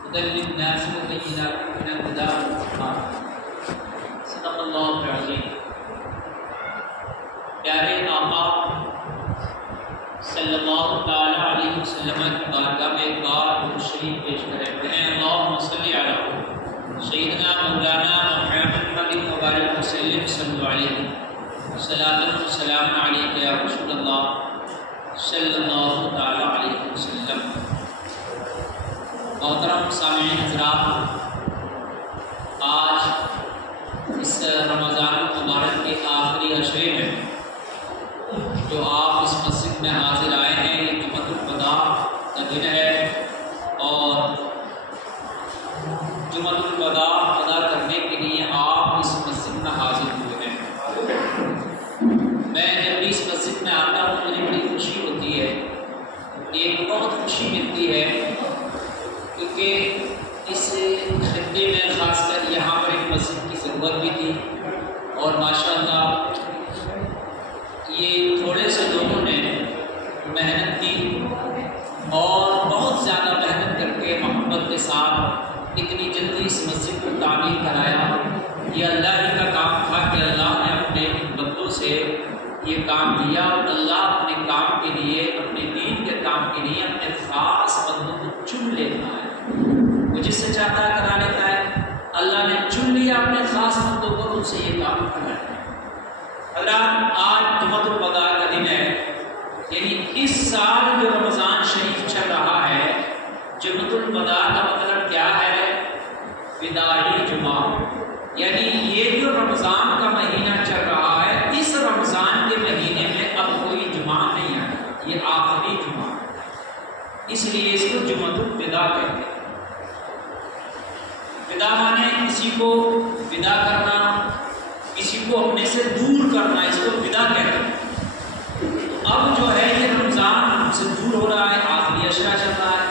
هدى للناس وبينات من الهدى والفرقان صدق اللہ العظیم۔ پیارے آقا صلی اللہ تعالی علیہ وسلم کی بارگاہ میں ایک بار درود شریف پیش کریں، کہیں اللہم صلی علی سیدنا مولانا محمد مبارک وسلم صلی علیہ صلاۃ و سلام علیک یا رسول اللہ صلی اللہ تعالی علیہ وسلم۔ محترم سامعین حضرات، آج اس رمضان المبارک کے آخری عشرے میں جو آپ اس مسجد میں حاضر آئے ہیں، یہ جمعۃ الوداع کا دن ہے اور جمعۃ الوداع ادا کرنے کے لیے آپ اس مسجد میں حاضر ہوئے ہیں۔ میں جب بھی اس مسجد میں آتا ہوں مجھے بڑی خوشی ہوتی ہے، ایک بہت خوشی ملتی ہے کیونکہ اس خطے میں خاص کر یہاں پر ایک مسجد کی ضرورت بھی تھی اور ماشاءاللہ یہ تھوڑے سے لوگوں نے محنت کی اور بہت زیادہ محنت کر کے محبت کے ساتھ اتنی جلدی اس مسجد کو تعمیر کرایا۔ یہ اللہ ہی کا کام تھا کہ اللہ نے اپنے بندوں سے یہ کام دیا اور اللہ اپنے کام کے لیے، اپنے دین کے کام کے لیے اپنے خاص بندوں کو چن لیتا ہے، وہ جس سے چاہتا ہے کرا لیتا ہے۔ اللہ نے چن لیا اپنے خاص بندوں کو، ان سے یہ کام کرنا ہے۔ حضرات، آج جمعۃ الوداع کا دن ہے، یعنی اس سال جو رمضان شریف چل رہا ہے، جمعۃ الوداع کا مطلب کیا ہے؟ وداعی جمعہ، یعنی یہ جو رمضان کا مہینہ چل رہا ہے، اس رمضان کے مہینے میں اب کوئی جمعہ نہیں آئے، یہ آخری جمعہ، اس لیے اس کو جمعۃ الوداع کہتے ہیں۔ ودا مانے کسی کو ودا کرنا، کسی کو اپنے سے دور کرنا، اس کو ودا کہتے ہیں۔ اب جو ہے یہ رمضان ہم سے دور ہو رہا ہے، آخری عشرہ چل رہا ہے۔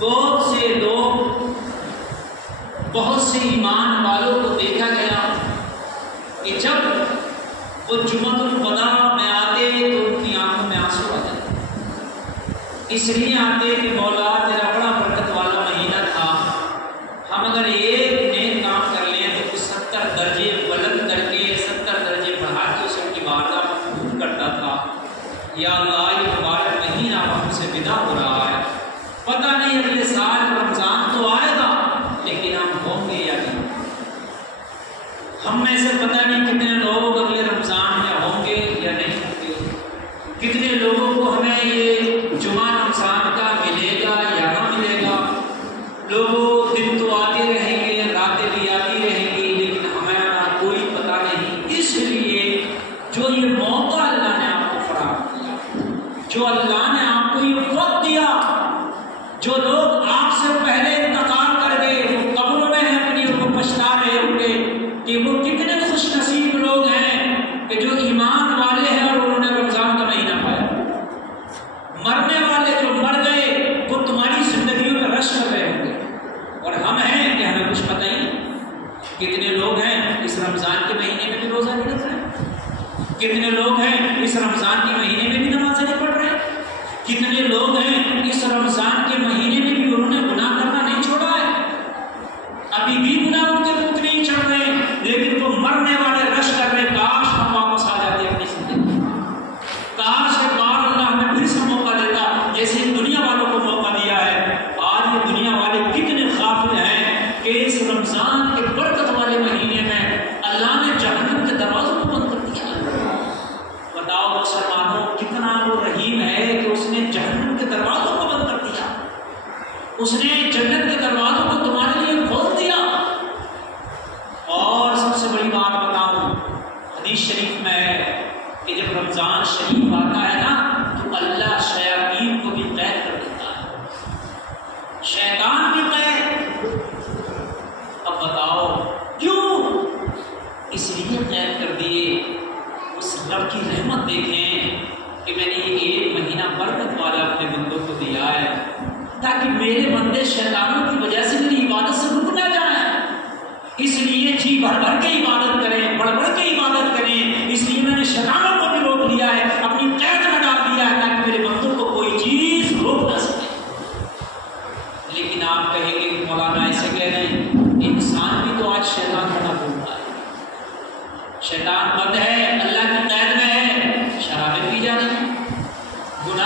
بہت سے لوگ، بہت سے ایمان والوں کو دیکھا گیا کہ جب وہ جمعۃ الوداع میں آتے تو ان کی آنکھوں میں آنسو آ جاتے، اس لیے آتے کہ مولا تیرا بڑا برکت والا مہینہ تھا، ہم اگر ایک نیک کام کر لیں تو وہ 70 درجے بلند کر کے 70 درجے بڑھا کے اس کی بارگاہ میں قبول کرتا تھا۔ یا اللہ، یہ مبارک مہینہ ہم سے ودا ہو رہا ہے، پتہ نہیں اگلے سال رمضان تو آئے گا لیکن ہم ہوں گے یا نہیں۔ ہم میں سے پتہ نہیں کتنے لوگ اگلے رمضان میں ہوں گے یا نہیں ہوں گے، کتنے لوگوں کو ہمیں یہ جمعہ رمضان کا ملے گا یا نہ ملے گا۔ لوگوں دن تو آتے رہیں گے، راتیں بھی آتی رہیں گی، لیکن ہمارا کوئی پتہ نہیں۔ اس لیے جو یہ موقع اللہ نے آپ کو فراہم کیا، جو اللہ نے آپ کو یہ وقت دیا، جو لوگ آپ سے پہلے انتقال کر گئے وہ قبروں میں ہیں اپنی، وہ پچھتا رہے ہوں گے کہ وہ کتنے خوش نصیب لوگ ہیں کہ جو ایمان والے ہیں اور انہوں نے رمضان کا مہینہ پایا۔ مرنے والے جو مر گئے وہ تمہاری زندگیوں میں رش کر رہے ہوں گے، اور ہم ہیں کہ ہمیں کچھ پتہ ہی نہیں۔ کتنے لوگ ہیں اس رمضان کے مہینے میں بھی روزہ نہیں رکھ رہے، کتنے لوگ ہیں اس رمضان کے مہینے میں بھی نمازیں نہیں پڑھ رہے، کتنے لوگ ہیں اس رمضان کے مہینے میں بھی انہوں نے گناہ کرنا نہیں چھوڑا ہے، ابھی بھی گناہ ان کے منہ نہیں چڑھ رہے، لیکن وہ مرنے والے رش کر رہے کاش ہم واپس آ جاتے اپنی زندگی، کاش ایک بار اللہ ہمیں پھر سے موقع دیتا جیسے دنیا والوں کو موقع دیا ہے۔ آج یہ دنیا والے کتنے غافل ہیں کہ اس رمضان کے برکت والے مہینے میں اللہ نے جہنم کے دروازوں کو بند کر دیا۔ بتاؤ مسلمانوں، کتنا وہ رحیم ہے کہ اس نے جہنم کے دروازوں کو بند کر دیا، اس نے جنت کے دروازوں کو تمہارے لیے کھول دیا۔ اور سب سے بڑی بات بتاؤں، حدیث شریف میں ہے کہ جب رمضان شریف آتا ہے نا تو اللہ شیاطین کو بھی قید کر دیتا ہے، شیطان بھی قید۔ اب بتاؤ کیوں؟ اس لیے قید کر دیے، اس رب کی رحمت دیکھیں کہ میں نے یہ ایک مہینہ برکت والا اپنے بندوں کو دیا ہے تاکہ میرے بندے شیطانوں کی وجہ سے میری عبادت سے رک نہ جائیں، اس لیے جی بھر بھر کے عبادت کریں، بڑھ بڑھ کے عبادت کریں۔ اس لیے میں نے شیطانوں کو بھی روک لیا ہے، اپنی قید میں ڈال دیا ہے تاکہ میرے بندوں کو کوئی چیز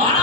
12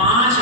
5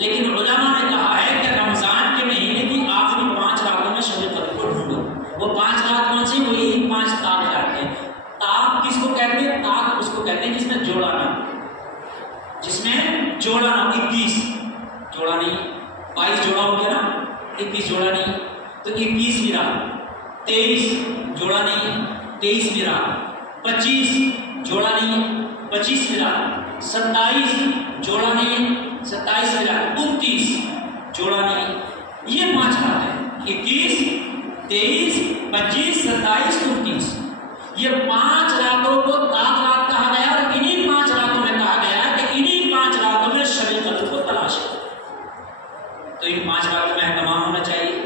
لیکن علماء نے کہا ہے کہ رمضان کے مہینے کی آخری 5 راتوں میں شب قدر کو ڈھونڈو. وہ 5 رات کون سی؟ وہی 5 تاک راتیں ہیں. تاک کس کو کہتے ہیں؟ تاک اس کو کہتے ہیں جس میں جوڑا نہ ہو. جس میں جوڑا نہ ہو. 21 جوڑا نہیں، 22 جوڑا ہو گیا نا، 21 جوڑا نہیں. تو 21ویں رات. 23 جوڑا نہیں، 23ویں رات. 25 جوڑا نہیں، 25ویں رات. 27 جوڑا نہیں، 27ویں رات. 29 جوڑا نہیں. یہ 5 رات ہیں. 21 23 25 27 29. یہ 5 راتوں کو تاک رات کہا گیا اور انہی 5 راتوں میں کہا گیا کہ انہی 5 راتوں میں شب قدر کو تلاش کریں. تو ان 5 راتوں میں اہتمام ہونا چاہیے.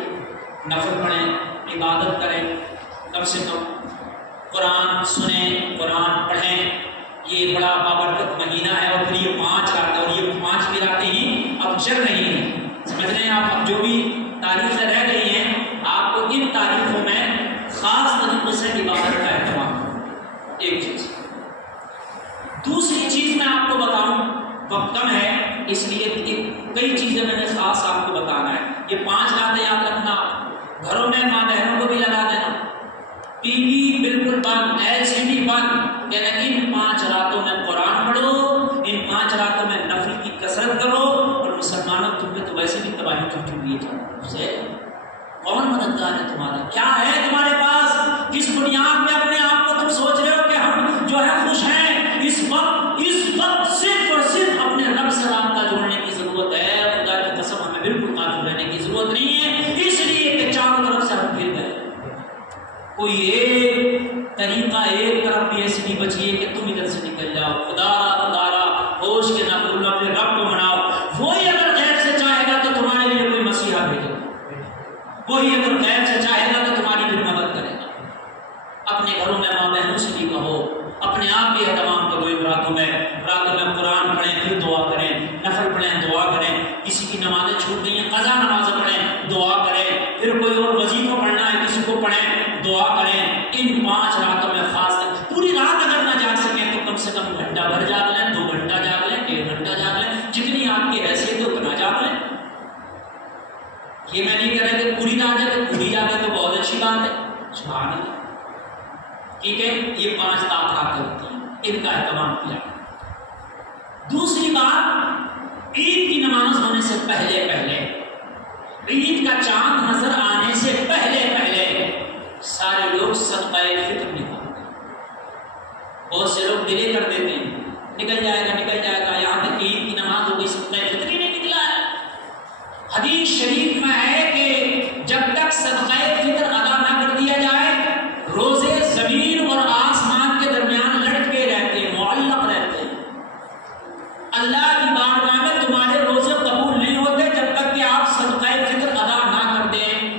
نفل پڑھیں، عبادت کریں، کم سے کم قرآن سنیں، قرآن پڑھیں. یہ بڑا بابرکت مہینہ ہے اور پھر یہ 5 راتیں، اور یہ 5 راتیں ہی اب چل رہی ہیں. سمجھ رہے ہیں آپ؟ اب جو بھی تاریخیں رہ گئی ہیں، آپ کو ان تاریخوں میں خاص طریقے سے عبادت کا اہتمام ہو. ایک چیز. دوسری چیز میں آپ کو بتاؤں، وقت کم ہے اس لیے کئی چیزیں میں نے خاص آپ کو بتانا ہے. یہ 5 راتیں یاد رکھنا. گھروں میں ماں بہنوں کو بھی لگا دینا. ٹی وی بالکل بند، LCD بند. کہنا ان 5 راتوں میں قرآن پڑھو، ان 5 راتوں میں نفل کی کثرت کرو. اور مسلمانوں تم پہ تو ویسے بھی تباہی کی چکی ہے. کون مددگار ہے تمہارا؟ کیا ہے تمہارے پاس؟ کس بنیاد میں اپنے آپ کو تم سوچ رہے ہو کہ ہم جو ہے خوش ہیں؟ اس وقت صرف اور صرف اپنے رب سے رابطہ جوڑنے کی ضرورت ہے. خدا کی قسم ہمیں بالکل کافر رہنے کی ضرورت نہیں ہے، اس لیے کہ چاروں طرف سے ہم پھر گئے. کوئی ایک طریقہ ایک طرف بھی ایسی نہیں بچی ہے کہ تم ادھر سے نکل جاؤ. خدا ہوش کے نہ بھولو، اپنے رب کو مناؤ. وہی اگر غیر سے چاہے گا تو تمہارے لیے کوئی مسیحا بھیجے گا. وہی اگر غیر سے چاہے گا تو تمہاری پھر مدد کرے گا. اپنے گھروں میں ماں بہنوں سے بھی کہو، اپنے آپ بھی اہتمام کرو. ان راتوں میں قرآن پڑھیں، پھر دعا کریں. نفل پڑھیں، دعا کریں. کسی کی نمازیں چھوٹ گئی ہیں، قضا نمازیں پڑھیں، دعا کریں. پھر کوئی اور وظیفہ پڑھنا ہے کسی کو پڑھیں، دعا کریں. ان 5 راتوں میں خاص پوری رات اگر نہ جاگ سکیں تو کم سے کم گھنٹہ بھر جاگ لیں، 2 گھنٹہ جاگ لیں، 1.5 گھنٹہ جاگ لیں. جتنی آپ کی حیثیت ہے اتنا جاگ لیں. یہ میں نہیں کہہ رہا کہ پوری رات جاگے. پوری جاگے تو بہت اچھی بات ہے، سبحان اللہ. ٹھیک ہے، یہ 5 راتیں ہوتی ہیں، ان کا اہتمام کیا. دوسری بات، عید کی نماز ہونے سے پہلے عید کا چاند نظر آنے سے پہلے سارے لوگ صدقہ فطر نکالتے ہیں. بہت سے لوگ ڈیلے کر دیتے ہیں، نکل جائے گا. یہاں تک عید کی نماز ہو گئی، صدقہ فطر ہی نہیں نکلا ہے. حدیث شریف میں ہے کہ جب تک صدقہ فطر ادا نہ کر دیا جائے، روزے زمین اور آسمان کے درمیان لٹکے رہتے ہیں، معلق رہتے ہیں. اللہ کی بارگاہ میں تمہارے روزے قبول نہیں ہوتے جب تک کہ آپ صدقہ فطر ادا نہ کر دیں.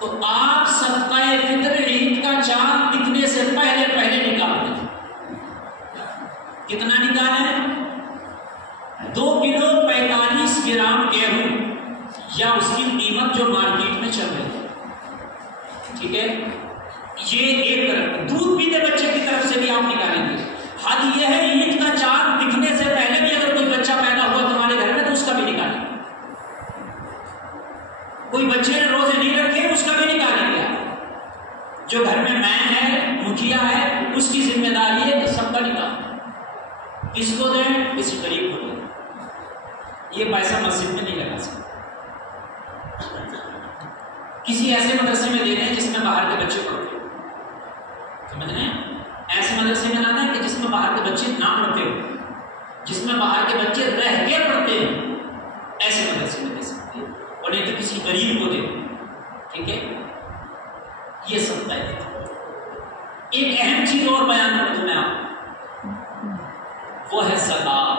تو آپ صدقہ فطر عید کا چاند دکھنے سے پہلے نکال دیں. کتنا نکالیں؟ 2 کلو 45 گرام گیہوں یا اس کی قیمت جو مارکیٹ میں چل رہی ہے. ٹھیک ہے، یہ ایک طرف. دودھ پیتے بچے کی طرف سے بھی آپ نکالیں گے. حد یہ ہے عید کا چاند دکھنے سے پہلے بھی اگر کوئی بچہ پیدا ہوا تمہارے گھر میں تو اس کا بھی نکالیں. کوئی بچے نے روزے نہیں رکھے اس کا بھی نکالیں گے. جو گھر میں ہے، مکھیا ہے، اس کی ذمہ داری ہے کہ سب کا نکال. کس کو دیں؟ کسی غریب کو دیں. یہ پیسہ مسجد میں نہیں لگا سکتے. کسی ایسے مدرسے میں دے دیں جس میں باہر کے بچے پڑھتے ہو. سمجھ رہے ہیں؟ ایسے مدرسے میں لانا ہے کہ جس میں باہر کے بچے نہ پڑھتے ہو، جس میں باہر کے بچے رہ کے پڑھتے ہو. ایسے مدرسے میں دے سکتے ہیں، اور نہیں تو کسی غریب کو دے. ٹھیک ہے، یہ سب ہے. ایک اہم چیز اور بیان کر دوں میں آپ، وہ ہے زکات.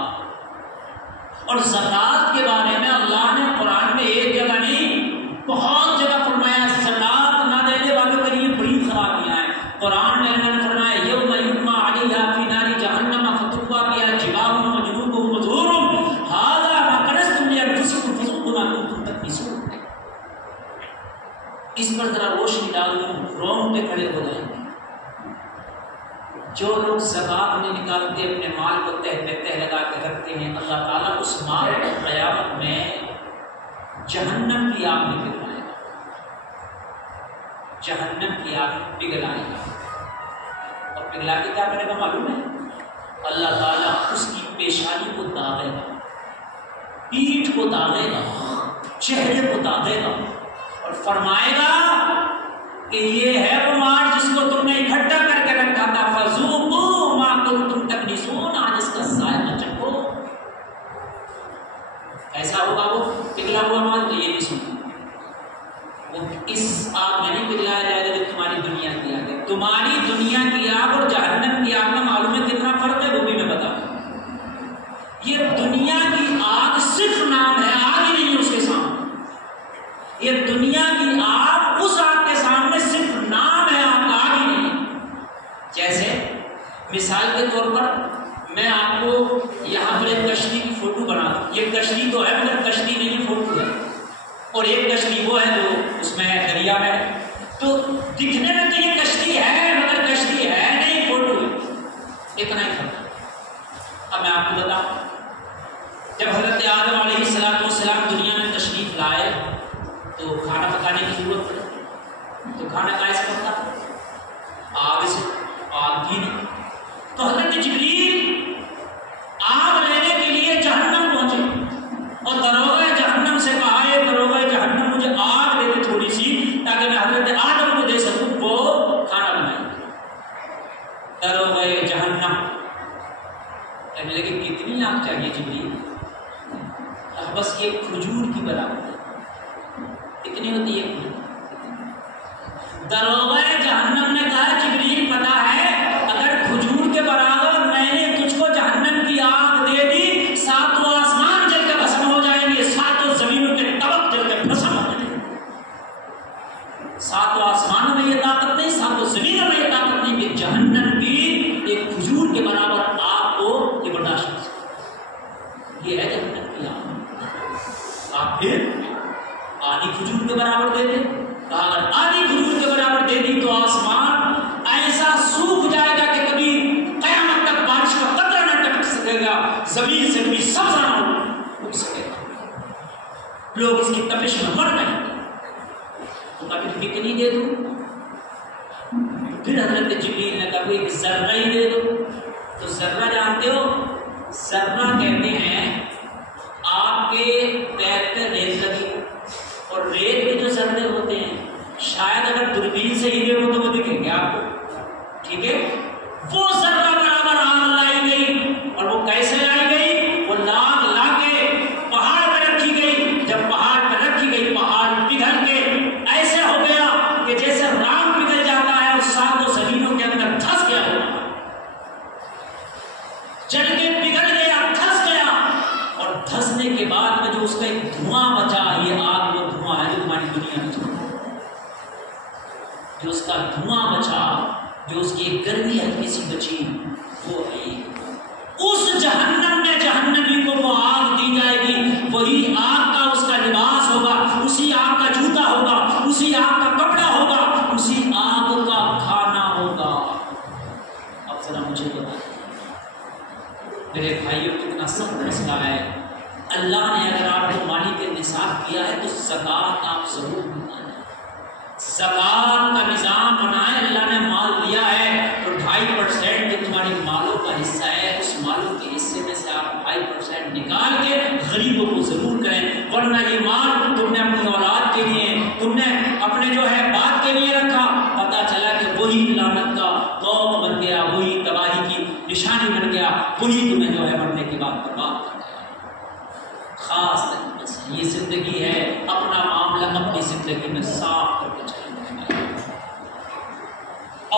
اور زکات کے بارے میں اللہ نے قرآن میں ایک جگہ نہیں بہت جگہ فرمایا. زکات نہ دینے والوں کے لیے بڑی خرابیاں ہیں. قرآن میں اللہ نے فرمایا یوم یجمع علیہا فی نار جہنم فتقوی بہا جباہہم وجنوبہم وظہورہم ھذا ما کنزتم لانفسکم فذوقوا ما کنتم تکنزون. اس پر ذرا روشنی ڈال دوں، رونگٹے کھڑے ہو جائیں گے. جو لوگ زکات نہیں نکالتے اپنے مال کو تہ پہ تہ لگا کے رکھتے ہیں، اللہ تعالیٰ اس مال کو قیامت میں جہنم کی آگ میں پگھلائے گا، جہنم کی آگ میں پگھلائے گا۔ اور پگھلا کے کیا کرے گا معلوم ہے؟ اللہ تعالیٰ اس کی پیشانی کو داغے گا، پیٹھ کو داغے گا، چہرے کو داغے گا، اور فرمائے گا کہ یہ ہے وہ مال جس کو تم نے اکٹھا کر کے رکھا تھا، فذوقوا ما کنتم تکنزون، آج اس کا ذائقہ چکھو۔ ایسا ہوگا وہ پگھلا ہوا مال تو یہ نہیں سنتا، وہ اس آگ میں نہیں پگھلایا جائے گا جو تمہاری دنیا کی آگ ہے۔ تمہاری دنیا کی آگ اور جہنم کی آگ میں معلوم ہے کتنا فرق ہے، وہ بھی میں بتاؤں۔ یہ دنیا کی آگ صرف نام ہے، آگ ہی نہیں ہے اس کے سامنے۔ یہ دنیا کی آگ اس آگ کے سامنے صرف نام ہے، آگ ہی نہیں۔ جیسے مثال کے طور پر میں آپ کو یہاں پر ایک کشتی کی فوٹو بنا دوں، یہ کشتی تو ہے مگر کشتی نہیں فوٹو ہے، اور ایک کشتی وہ ہے جو اس میں دریا میں ہے، تو دکھنے میں تو یہ کشتی ہے مگر کشتی ہے نہیں، فوٹو ہے، اتنا ہی فرق ہے۔ اب میں آپ کو بتاؤں، جب حضرت آدم علیہ السلام دنیا میں تشریف لائے تو کھانا پکانے کی ضرورت پڑی، تو کھانا کہاں سے پکتا؟ آگ سے، آگ تھی نہیں، تو حضرت جبریل آگ لینے کے لیے جہنم پہنچے اور دروغہ جہنم سے کہا ہے دروغہ جہنم مجھے آگ دے دے تھوڑی سی تاکہ میں حضرت آدم کو دے سکوں وہ کھانا بنائے۔ دروغہ جہنم کہنے لگے کتنی آگ چاہیے جبریل؟ بس یہ کھجور کی برابر ہے۔ کتنی ہوتی ہے؟ دروغہ جہنم نے کہا جبریل پتہ ہے اگر کھجور کے برابر میں نے تجھ کو جہنم کی آگ دے دی، ساتوں آسمان جل کے بھسم ہو جائیں گے، ساتوں زمینوں کے طبق جل کے بھسم ہو جائیں گے۔ ساتوں آسمانوں میں یہ طاقت نہیں، ساتوں زمینوں میں یہ طاقت نہیں کہ جہنم کی ایک کھجور کے برابر آگ کو یہ برداشت کر سکے۔ یہ ہے جہنم کی آگ۔ آپ پھر آدھی کھجور کے برابر دے دیں، کہا اگر آدھی کھجور کے برابر دے دی تو آسمان ایسا سوکھ جائے گا کہ کبھی قیامت تک بارش کا قطرہ نہ ٹپک سکے گا، زمین سے کبھی سبز نہ اگ سکے گا، لوگ اس کی تپش میں مر جائیں گے۔ تو کبھی کتنی دے دوں؟ پھر حضرت جبریل نے کہا ایک ذرہ ہی دے دو۔ تو ذرہ جانتے ہو؟ ذرہ کہتے ہیں آپ کے پیر پہ ریت لگی اور ریت کے جو ذرے ہوتے ہیں شاید اگر دوربین سے ہی دیکھو تو وہ دکھیں گے آپ کو، ٹھیک ہے؟ وہ ذرہ برابر آگ لائی گئی، اور وہ کیسے لائی گئی؟ وہ لاگ لا کے پہاڑ پہ رکھی گئی۔ جب پہاڑ پہ رکھی گئی پہاڑ پگھل کے ایسے ہو گیا کہ جیسے رام پگھل جاتا ہے اور ساتوں زمینوں کے اندر دھس گیا، جل کے پگھل گیا، دھس گیا، اور دھسنے کے بعد میں جو اس کا ایک دھواں بچا، یہ آگ وہ دھواں ہے جو ہماری دنیا میں چلتا ہے، جو اس کا دھواں بچا، جو اس کی ایک گرمی ہلکی سی بچی، وہ ہے اس جہنم میں جہنمی کو وہ آگ دی جائے گی، وہی آگ کا اس کا لباس ہوگا، اسی آگ کا جوتا ہوگا، اسی آگ کا کپڑا ہوگا، اسی آگ کا کھانا ہوگا۔ اب ذرا مجھے بتائیں میرے بھائیوں کتنا سخت مسئلہ ہے۔ اللہ نے اگر آپ کو مالی کے نصاب کیا ہے تو زکوٰۃ آپ ضرور بتائیں۔ زکوٰۃ کا نظام بنائے، اللہ نے مال دیا ہے تو 2.5% جو تمہاری مالوں کا حصہ ہے اس مالوں کے حصے میں سے آپ 2.5% نکال کے غریبوں کو ضرور کریں، ورنہ یہ مال تم نے اپنی اولاد کے لیے، تم نے اپنے جو ہے بات کے لیے رکھا، پتہ چلا کہ وہی لعنت کا قوم بن گیا، وہی تباہی کی نشانی بن گیا، وہی تمہیں جو ہے مرنے کے بعد برباد کر گیا۔ خاص یہ زندگی ہے، اپنا معاملہ اپنی زندگی میں صاف کر کے چلیں۔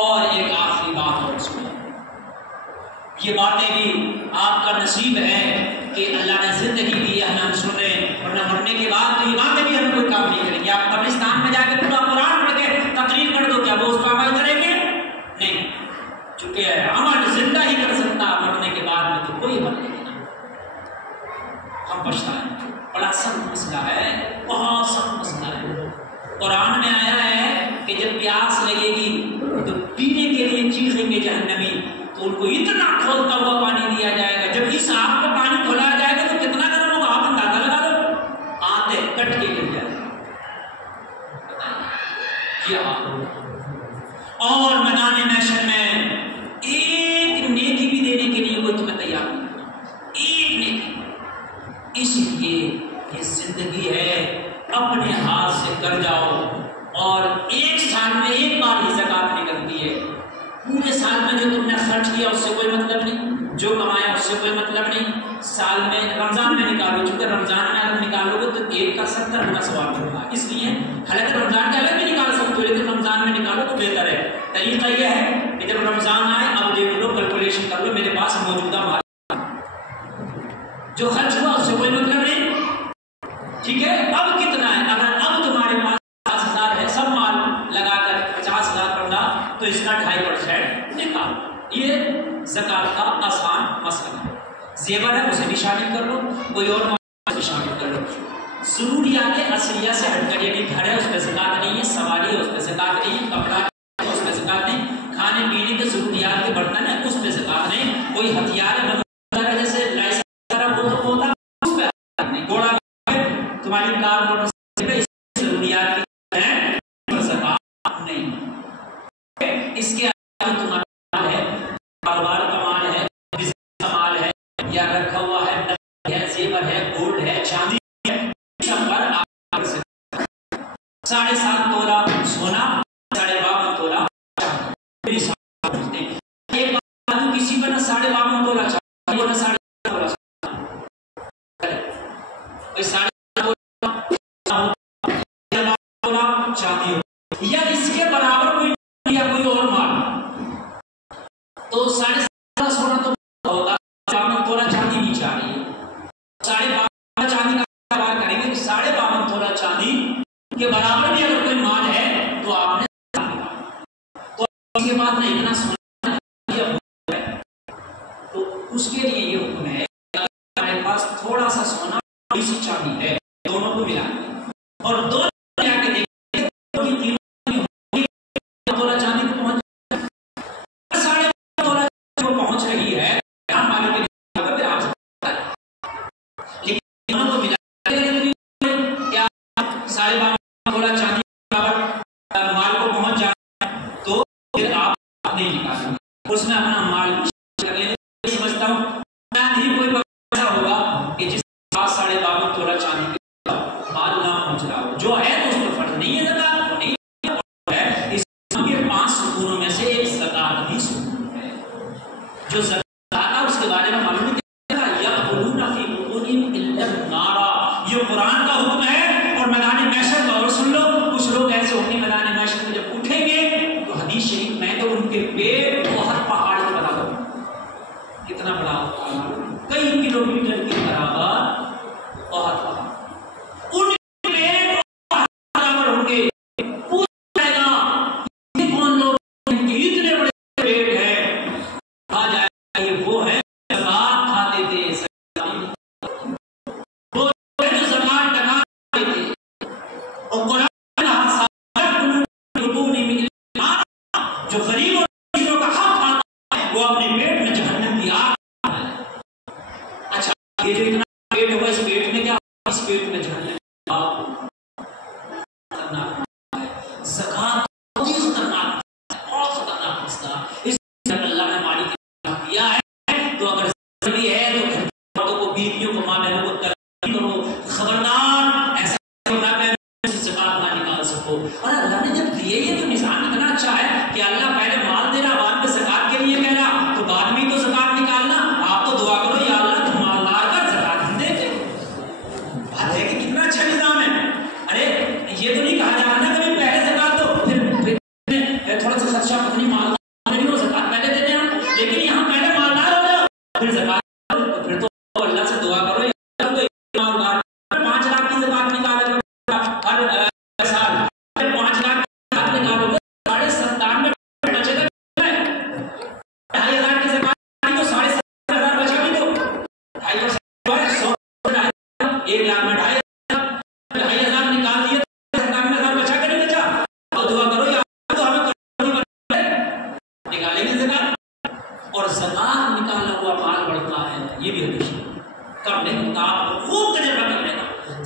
اور ایک آخری بات اور سنیں، یہ باتیں بھی آپ کا نصیب ہے کہ اللہ نے زندگی دی ہے ہم سن رہے ہیں، ورنہ مرنے کے بعد تو یہ باتیں بھی ہمیں کوئی کام نہیں کریں گے۔ آپ قبرستان میں جا کے پورا قرآن پڑھ کے تقریر کر دو، کیا وہ اس پر عمل کریں گے؟ نہیں، چونکہ عمل زندہ ہی کر سکتا، مرنے کے بعد میں تو کوئی عمل نہیں کرنا۔ ہم پچھتائیں، بڑا سخت مسئلہ ہے، بہت سخت مسئلہ ہے۔ قرآن میں آیا ہے کہ جب پیاس لگے گی تو پینے کے لیے چیخیں گے جہنمی، تو کھولتا ہوا پانی دیا جائے گا. جب اس آگ میں پانی کھولا جائے گا تو کتنا گرم ہوگا آپ اندازہ لگا دو. آتے کٹ کے گر جائے اور میدان محشر میں ایک نیکی بھی دینے کے لیے کوئی تمہیں تیار نہیں. ایک نیکی. اس لیے یہ زندگی ہے اپنے ہاتھ سے کر جاؤ. اور ایک سال میں ایک بار ہی زکات نکلتی ہے. پورے سال میں جو تم نے خرچ کیا اس سے کوئی مطلب نہیں, جو کمایا اس سے کوئی مطلب نہیں. سال میں رمضان میں نکالو, چونکہ رمضان میں اگر نکالو گے تو ایک کا 70 گنا ثواب ملتا. اس لیے حالانکہ رمضان کے الگ بھی نکال سکتے ہو لیکن رمضان میں نکالو تو بہتر ہے. طریقہ یہ ہے کہ جب رمضان آئے اب دیکھ لو, کیلکولیشن کر لو, میرے پاس موجودہ مال جو خرچ ہوا اس سے کوئی مطلب نہیں. ٹھیک ہے, اب کتنا ہے؟ اگر اب تمہارے پاس 50,000 ہے, سب مال لگا کر 50,000 بنتا تو اس کا 2.5% نکال. یہ زکات کا آسان مسئلہ ہے. زیور ہے اسے بھی شامل کر لو, کوئی اور مال بھی شامل کر لو. ضروریات اصلیہ سے ہٹ کر, یعنی گھر ہے اس پہ زکات نہیں ہے, سواری ہے اس پہ زکات نہیں ہے, کپڑا ہے اس پہ زکات نہیں, کھانے پینے کے ضروریات کے برتن ہے اس پہ زکات نہیں, کوئی ہتھیار ہے جیسے لائسنس گھوڑا تمہاری کار موٹر ضروریات کی زکات نہیں. اس کے علاوہ تمہارا مال ہے, کاروبار کا مال ہے, بزنس کا مال ہے, یا رکھا ہوا ہے, زیور ہے, گولڈ ہے, چاندی ہے, سب پر آپ 7.5 تولہ سونا, 52.5 تولہ چاندی. ایک بات کسی پر نہ 52.5 تولہ چاندی نہ 7.5 تولہ سونا, چاندی یا اس کے برابر کوئی یا کوئی اور مال تو 7.5 سونا تو ہوتا, 52 تولہ چاندی بھی چاہیے. 52 چاندی کا کاروبار کریں گے, 52 تولہ چاندی کے برابر بھی اگر کوئی مال ہے تو آپ نے تو اس کے بعد نہیں اتنا سونا تو اس کے لیے یہ حکم ہے کہ ہمارے پاس تھوڑا سا سونا تھوڑی سی چاندی ہے, دونوں کو ملا اور دونوں ملا کے دیکھیں تولہ چاندی کو پہنچ 7.5 تولہ پہنچ رہی ہے پھر آپ لیکن دونوں کو ملا کیا 52 تولہ چاندی برابر مال کو پہنچ جائے تو پھر آپ نہیں نکالیں گے, اس میں اپنا مال کر لیں گے. سمجھتا ہوں ہی کوئی ایسا ہوگا کہ جس کے پاس 52 تولہ چاندی کے مال نہ پہنچ رہا ہو, جو ہے تو اس پر فرض نہیں ہے زکات, وہ نہیں ہے. اسلام کے 5 ستونوں میں سے ایک زکات بھی ستون ہے. جو زکات اس کے بارے میں معلوم ہے یأکلون فی بطونہم الا النار, یہ قرآن کا حکم ہے. اور میدان محشر کا اور سن لو, کچھ لوگ ایسے ہوتے ہیں میدان محشر میں جب اٹھیں گے تو حدیث شریف میں تو ان کے پیٹ بہت پہاڑ کے برابر, کتنا بڑا ہوتا ہے, کئی کلومیٹر کے برابر, بہت بڑا. ان کے پیٹ برابر ہوں گے. پوچھا جائے گا یہ کون لوگ ہیں کہ اتنے بڑے پیٹ ہیں, کہا جائے گا یہ وہ ہیں زکات کھاتے تھے, وہ جو زکات ڈکاتے تھے. اور قرآن جو غریب اور چیزوں کا حق کھاتا ہے وہ اپنے پیٹ میں جہنم کی آگ. اچھا یہ جو اتنا پیٹ ہوا, اس پیٹ میں کیا, اس پیٹ میں جہنم کی آگ. زکات بہت ہی خطرناک, بہت خطرناک مسئلہ. اس اللہ نے ہماری کیا ہے تو اگر ضروری ہے تو گھروں کو, بیویوں کو, ماں بہنوں کو تربیت کرو, خبردار ایسا ہونا پہ زکات نہ نکال سکو. اور اللہ نے جب دیے یہ تو نظام اتنا اچھا ہے کہ اللہ پہلے مال دے رہا, بعد میں زکات کے لیے کہہ رہا, تو بعد میں تو زکات نکالنا. آپ تو دعا کرو یا اللہ تم مالدار کر, زکات ہم دے دے. بات ہے کہ کتنا اچھا نظام ہے. ارے یہ تو نہیں کہا جا رہا نا کہ پہلے زکات دو پھر تھوڑا سا خرچہ پتنی مالدار نہیں ہو, زکات پہلے دے دیں, لیکن یہاں پہلے مالدار ہو جاؤ پھر زکات, پھر تو اللہ سے دعا کرو یا تو 5 لاکھ کی زکات نکالے ہر سال, 5 لاکھ نکالو گے 97.5 بچے گا, 2,500 کی زکات تو 7,500 بچا بھی دو, 2,500 1 لاکھ میں 2,500 نکال دیے, 97,000 بچا کر نہیں بچا. اور دعا کرو یا تو ہمیں نکالیں گے زکات. اور زکات نکال